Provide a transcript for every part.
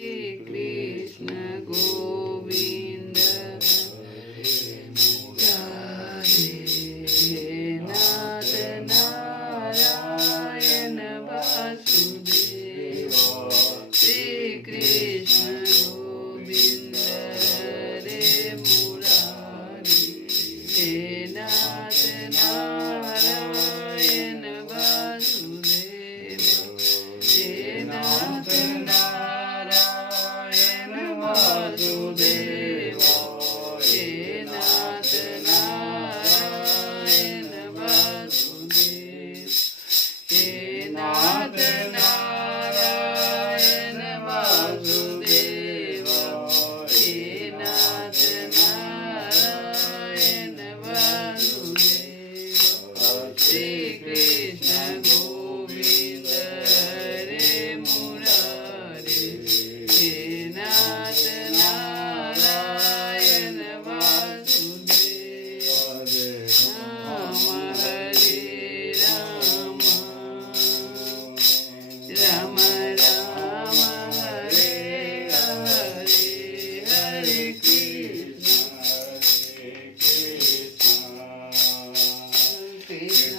कृष्ण गोविंद नाथ नारायण वासुदेव श्री कृष्ण गोविंद रे मुरारी हे नाथ नारायण वासुदेव हे नाथ नारायण वासुदेव हे नाथ नारायण वासुदेव हे नाथ नारायण वासुदेव हे नाथ नारायण वासुदेव श्री कृष्ण गोविंद रे मुरारी हे नाथ नारायण वासुदेव राम हरे राम राम राम हरे हरे हरे कृष्ण कृष्ण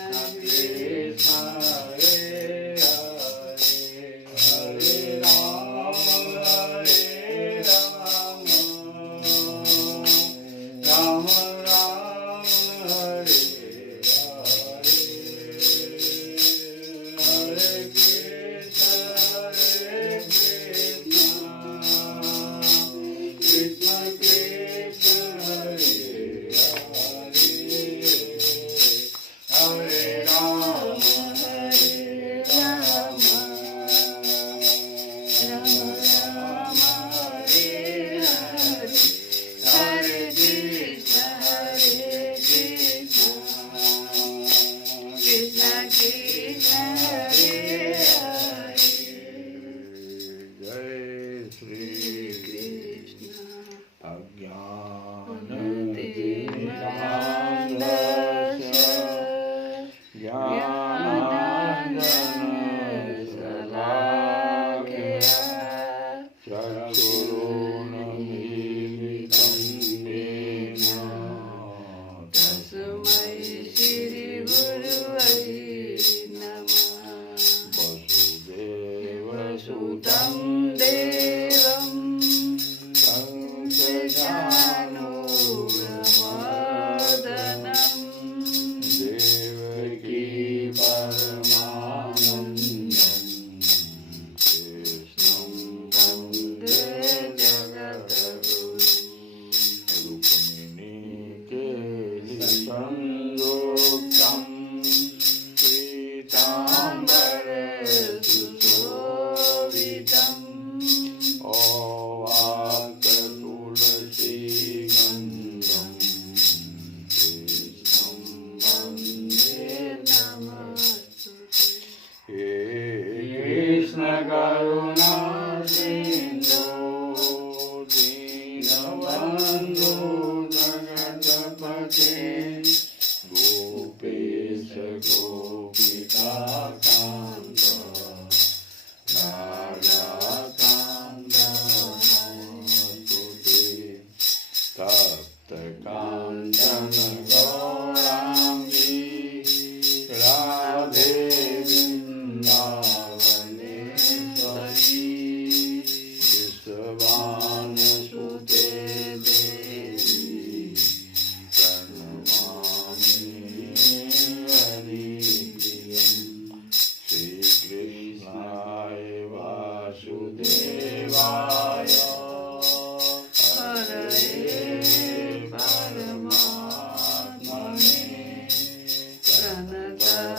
सुतं देवं कंसचानूरमर्दनं देवकी परमानन्दं कृष्णं वन्दे जगद्गुरुं रुक्मिणीकेलिसंयुक्तं पीताम्बरे करुणा सिंधु दीनबंधु जगतपते गोपेश गोपिकाकांत राधाकांत नमोस्तुते तप्त कांचन गौरांगी राधे विश्वानुसुते देवी प्रणमामि हरिप्रियं श्रीकृष्णाय वासुदेवाय हरये परमात्मने प्रणतक्लेशनाशाय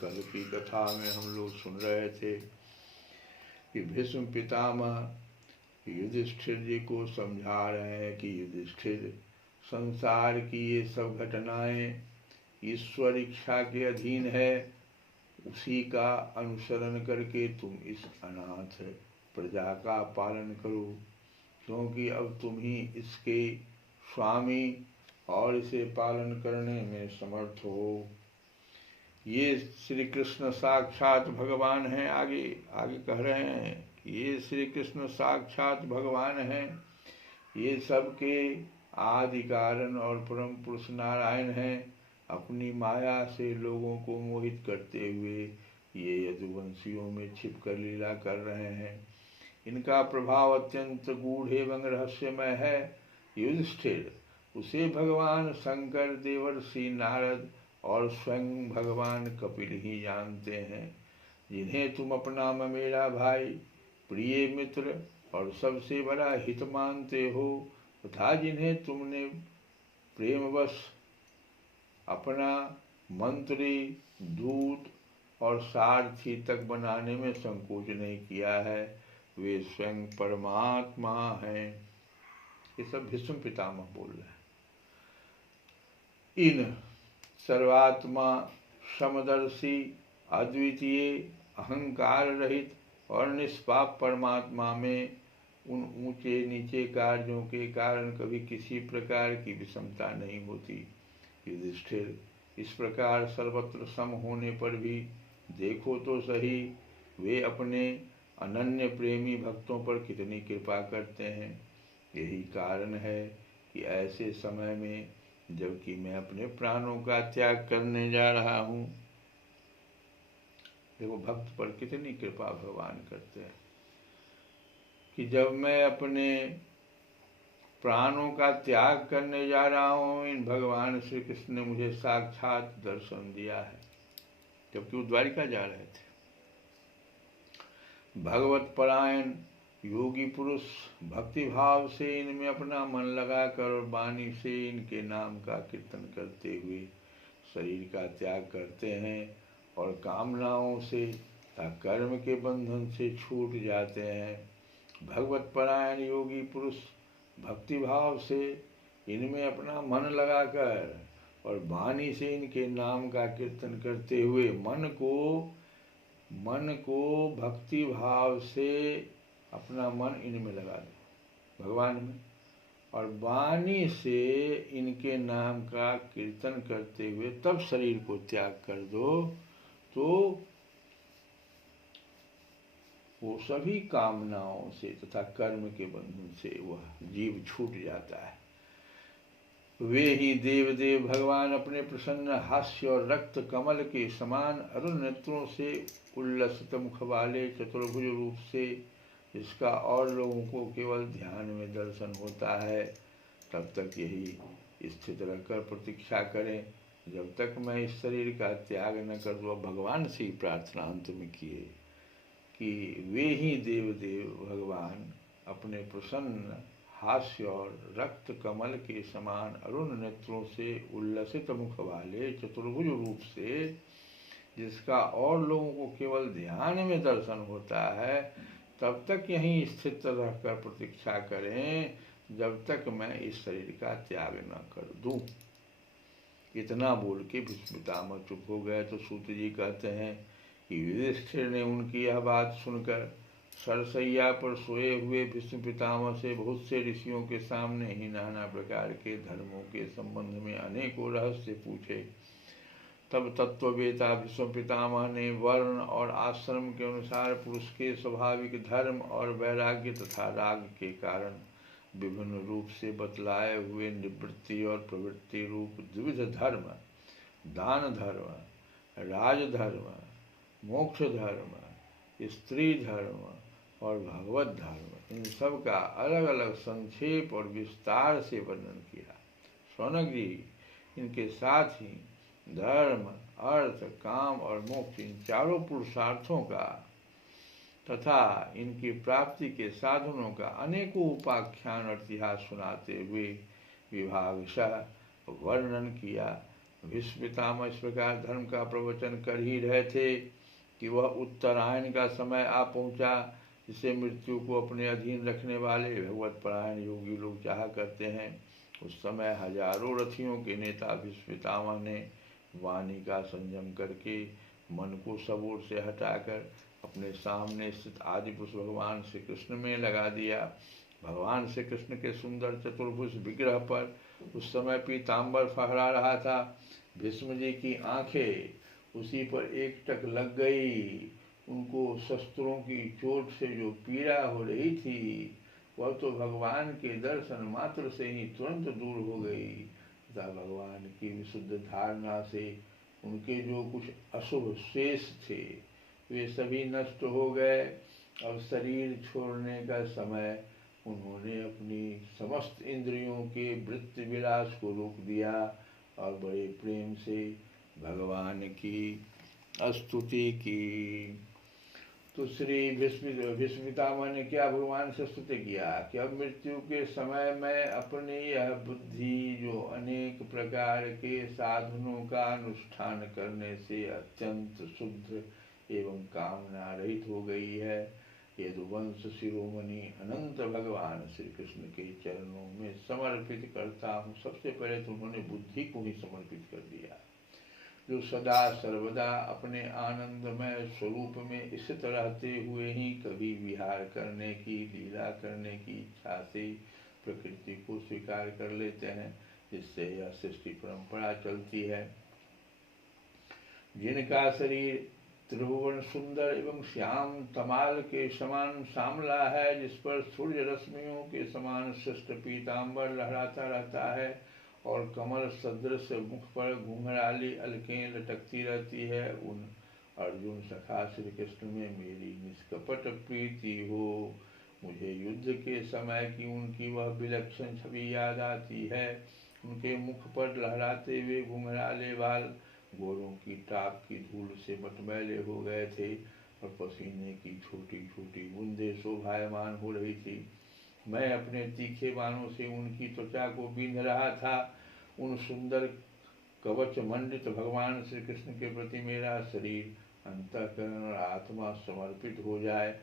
कल की कथा में हम लोग सुन रहे थे कि भीष्म पितामह युधिष्ठिर जी को समझा रहे हैं कि युधिष्ठिर, संसार की ये सब घटनाएं ईश्वर इच्छा के अधीन है। उसी का अनुसरण करके तुम इस अनाथ प्रजा का पालन करो, क्योंकि अब तुम ही इसके स्वामी और इसे पालन करने में समर्थ हो। ये श्री कृष्ण साक्षात भगवान हैं। आगे आगे कह रहे हैं कि ये श्री कृष्ण साक्षात भगवान हैं, ये सबके आदि कारण और परम पुरुष नारायण हैं। अपनी माया से लोगों को मोहित करते हुए ये यदुवंशियों में छिपकर लीला कर रहे हैं। इनका प्रभाव अत्यंत गूढ़ एवं रहस्यमय है। युधिष्ठिर, उसे भगवान शंकर, देवर्षि नारद और स्वयं भगवान कपिल ही जानते हैं, जिन्हें तुम अपना मेरा भाई, प्रिय मित्र और सबसे बड़ा हित मानते हो, तथा जिन्हें तुमने प्रेमवश अपना मंत्री, दूत और सारथी तक बनाने में संकोच नहीं किया है, वे स्वयं परमात्मा हैं। ये सब भीष्म पितामह बोल रहे हैं। इन सर्वात्मा, समदर्शी, अद्वितीय, अहंकार रहित और निष्पाप परमात्मा में उन ऊंचे नीचे कार्यों के कारण कभी किसी प्रकार की विषमता नहीं होती। युधिष्ठिर, इस प्रकार सर्वत्र सम होने पर भी देखो तो सही, वे अपने अनन्य प्रेमी भक्तों पर कितनी कृपा करते हैं। यही कारण है कि ऐसे समय में, जबकि मैं अपने प्राणों का त्याग करने जा रहा हूँ, देखो भक्त पर कितनी कृपा भगवान करते हैं, कि जब मैं अपने प्राणों का त्याग करने जा रहा हूँ, इन भगवान श्री कृष्ण ने मुझे साक्षात दर्शन दिया है, जबकि वो द्वारिका जा रहे थे। भगवत परायण योगी पुरुष भक्ति भाव से इनमें अपना मन लगाकर और वाणी से इनके नाम का कीर्तन करते हुए शरीर का त्याग करते हैं और कामनाओं से या कर्म के बंधन से छूट जाते हैं। भगवत परायण योगी पुरुष भक्ति भाव से इनमें अपना मन लगाकर और वाणी से इनके नाम का कीर्तन करते हुए मन को भक्ति भाव से अपना मन इनमें लगा दो, भगवान में, और वाणी से इनके नाम का कीर्तन करते हुए तब शरीर को त्याग कर दो, तो वो सभी कामनाओं से तथा कर्म के बंधन से वह जीव छूट जाता है। वे ही देव भगवान अपने प्रसन्न हास्य और रक्त कमल के समान अरुण नेत्रों से उल्लसित मुख वाले चतुर्भुज रूप से, जिसका और लोगों को केवल ध्यान में दर्शन होता है, तब तक यही स्थित रहकर प्रतीक्षा करें जब तक मैं इस शरीर का त्याग न कर दूँ। भगवान से ही प्रार्थना अंत में किए कि वे ही देव भगवान अपने प्रसन्न हास्य और रक्त कमल के समान अरुण नेत्रों से उल्लसित मुख वाले चतुर्भुज रूप से, जिसका और लोगों को केवल ध्यान में दर्शन होता है, तब तक यहीं स्थित रहकर प्रतीक्षा करें जब तक मैं इस शरीर का त्याग न कर दूं। इतना बोल के भीष्म पितामह चुप हो गए। तो सूत जी कहते हैं कि युधिष्ठिर ने उनकी यह बात सुनकर सरसैया पर सोए हुए भीष्म पितामह से बहुत से ऋषियों के सामने ही नाना प्रकार के धर्मों के संबंध में अनेकों रहस्य पूछे। तब तत्ववेता भीष्म पितामह ने वर्ण और आश्रम के अनुसार पुरुष के स्वाभाविक धर्म और वैराग्य तथा राग के कारण विभिन्न रूप से बतलाए हुए निवृत्ति और प्रवृत्ति रूप द्विविध धर्म, दान धर्म, राजधर्म, मोक्ष धर्म, स्त्री धर्म और भगवत धर्म, इन सब का अलग अलग संक्षेप और विस्तार से वर्णन किया। शौनक जी इनके साथ ही धर्म, अर्थ, काम और मोक्ष, इन चारों पुरुषार्थों का तथा इनकी प्राप्ति के साधनों का अनेकों उपाख्यान और इतिहास सुनाते हुए विभागशः वर्णन किया। भीष्म पितामह इस प्रकार धर्म का प्रवचन कर ही रहे थे कि वह उत्तरायण का समय आ पहुंचा, जिसे मृत्यु को अपने अधीन रखने वाले भगवत परायण योगी लोग चाहा करते हैं। उस समय हजारों रथियों के नेता भीष्म पितामह ने वाणी का संयम करके मन को सब ओर से हटाकर अपने सामने स्थित आदि पुरुष भगवान श्री कृष्ण में लगा दिया। भगवान श्री कृष्ण के सुंदर चतुर्भुज विग्रह पर उस समय पीताम्बर फहरा रहा था। भीष्म जी की आंखें उसी पर एकटक लग गई। उनको शस्त्रों की चोट से जो पीड़ा हो रही थी वह तो भगवान के दर्शन मात्र से ही तुरंत दूर हो गई तथा भगवान की विशुद्ध धारणा से उनके जो कुछ अशुभ शेष थे वे सभी नष्ट हो गए। अब शरीर छोड़ने का समय उन्होंने अपनी समस्त इंद्रियों के वृत्ति विलास को रोक दिया और बड़े प्रेम से भगवान की स्तुति की। तो श्री भीष्म पितामह ने क्या भगवान से स्तुति किया कि अब मृत्यु के समय में अपनी यह बुद्धि जो अनेक प्रकार के साधनों का अनुष्ठान करने से अत्यंत शुद्ध एवं कामना रहित हो गई है, यदुवंश शिरोमणि अनंत भगवान श्री कृष्ण के चरणों में समर्पित करता हूँ। सबसे पहले तो उन्होंने बुद्धि को ही समर्पित कर दिया, जो सदा सर्वदा अपने आनंदमय स्वरूप में स्थित रहते हुए ही कभी विहार करने की, लीला करने की इच्छा से प्रकृति को स्वीकार कर लेते हैं, जिससे यह सृष्टि परंपरा चलती है। जिनका शरीर त्रिभुवन सुंदर एवं श्याम तमाल के समान श्यामला है, जिस पर सूर्य रश्मियों के समान श्रेष्ठ पीताम्बर लहराता रहता है और कमल सदृश मुख पर घुंघराली अलकें लटकती रहती है, उन अर्जुन सखा श्री कृष्ण में मेरी निष्कपट प्रीति हो। मुझे युद्ध के समय की उनकी वह विलक्षण छवि याद आती है। उनके मुख पर लहराते हुए घुंघराले बाल घोड़ों की टाप की धूल से मटमैले हो गए थे और पसीने की छोटी छोटी बूंदें शोभायमान हो रही थी। मैं अपने तीखे बाणों से उनकी त्वचा को बींध रहा था। उन सुंदर कवच मंडित भगवान श्री कृष्ण के प्रति मेरा शरीर, अंतःकरण और आत्मा समर्पित हो जाए।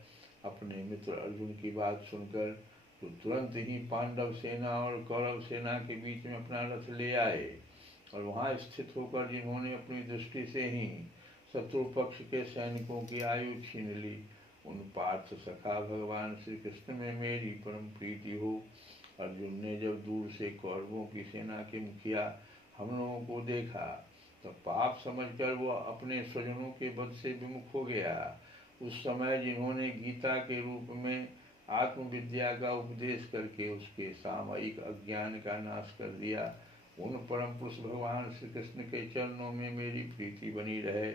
अपने मित्र अर्जुन की बात सुनकर तो तुरंत ही पांडव सेना और कौरव सेना के बीच में अपना रथ ले आए और वहां स्थित होकर जिन्होंने अपनी दृष्टि से ही शत्रु पक्ष के सैनिकों की आयु छीन ली, उन पार्थ सखा भगवान श्री कृष्ण में मेरी परम प्रीति हो। अर्जुन ने जब दूर से कौरवों की सेना के मुखिया हम लोगों को देखा तो पाप समझकर वह अपने स्वजनों के वध से विमुख हो गया। उस समय जिन्होंने गीता के रूप में आत्मविद्या का उपदेश करके उसके सामयिक अज्ञान का नाश कर दिया, उन परम पुरुष भगवान श्री कृष्ण के चरणों में मेरी प्रीति बनी रहे।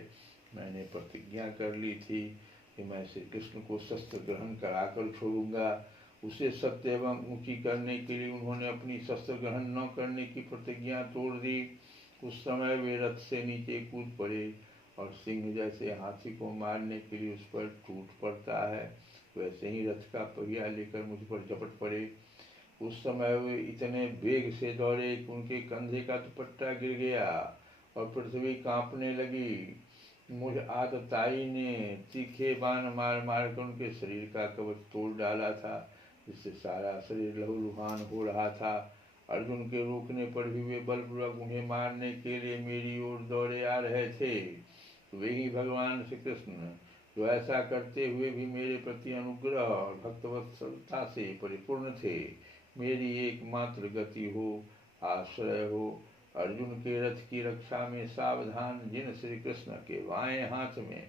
मैंने प्रतिज्ञा कर ली थी कि मैं श्री कृष्ण को शस्त्र ग्रहण कराकर छोड़ूंगा। उसे सत्य एवं ऊंची करने के लिए उन्होंने अपनी शस्त्र ग्रहण न करने की प्रतिज्ञा तोड़ दी। उस समय वे रथ से नीचे कूद पड़े और सिंह जैसे हाथी को मारने के लिए उस पर टूट पड़ता है, वैसे ही रथ का पहिया लेकर मुझ पर झपट पड़े। उस समय वे इतने वेग से दौड़े कि उनके कंधे का दुपट्टा गिर गया और पृथ्वी कांपने लगी। मुझ आतताई ने तीखे बाण मार मार कर उनके शरीर का कवच तोड़ डाला था, जिससे सारा शरीर लहूलुहान हो रहा था। अर्जुन के रोकने पर भी वे बलपूर्वक उन्हें मारने के लिए मेरी ओर दौड़े आ रहे थे। वे ही भगवान श्री कृष्ण जो ऐसा करते हुए भी मेरे प्रति अनुग्रह और भक्तवत्सलता से परिपूर्ण थे, मेरी एकमात्र गति हो, आश्रय हो। अर्जुन के रथ की रक्षा में सावधान जिन श्री कृष्ण के बाएं हाथ में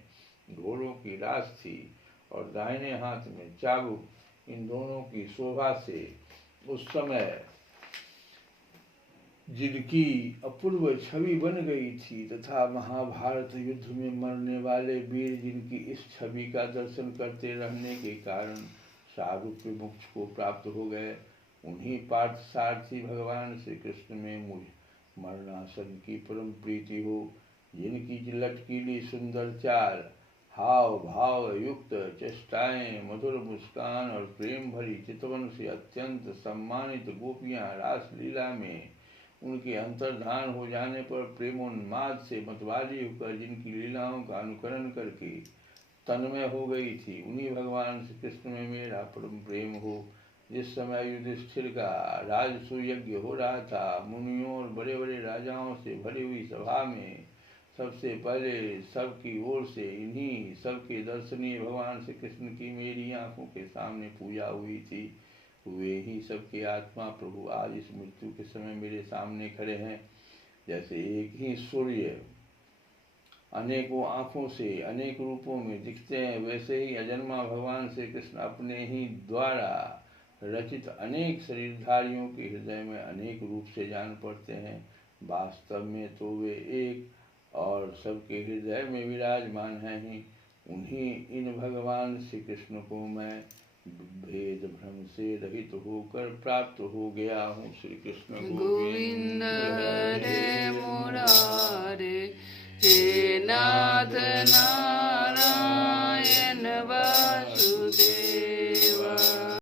घोड़ों की रास थी और दाहिने हाथ में चाबुक, इन दोनों की शोभा से उस समय जिनकी अपूर्व छवि बन गई थी तथा महाभारत युद्ध में मरने वाले वीर जिनकी इस छवि का दर्शन करते रहने के कारण साधुक मोक्ष को प्राप्त हो गए, उन्हीं पार्थ सारथी भगवान श्री कृष्ण में मुझ मरणासन की परम प्रीति हो। जिनकी लटकीली सुंदर चाल, हाव भाव युक्त चेष्टाएं, मधुर मुस्कान और प्रेम भरी चितवन से अत्यंत सम्मानित गोपियां रास लीला में उनके अंतर्धान हो जाने पर प्रेमोन्माद से मतवाली होकर जिनकी लीलाओं का अनुकरण करके तन्मय हो गई थी, उन्हीं भगवान श्री कृष्ण में मेरा परम प्रेम हो। जिस समय युधिष्ठिर का राजसूय यज्ञ हो रहा था, मुनियों और बड़े बड़े राजाओं से भरी हुई सभा में सबसे पहले सबकी ओर से इन्हीं सबके दर्शनीय भगवान श्री कृष्ण की मेरी आंखों के सामने पूजा हुई थी। वे ही सबके आत्मा प्रभु आज इस मृत्यु के समय मेरे सामने खड़े हैं। जैसे एक ही सूर्य अनेकों आँखों से अनेक रूपों में दिखते हैं, वैसे ही अजन्मा भगवान श्री कृष्ण अपने ही द्वारा रचित अनेक शरीरधारियों के हृदय में अनेक रूप से जान पड़ते हैं। वास्तव में तो वे एक और सबके हृदय में विराजमान हैं ही। उन्हीं इन भगवान श्री कृष्ण को मैं भेद भ्रम से रहित होकर प्राप्त हो गया हूँ। श्री कृष्ण गोविंद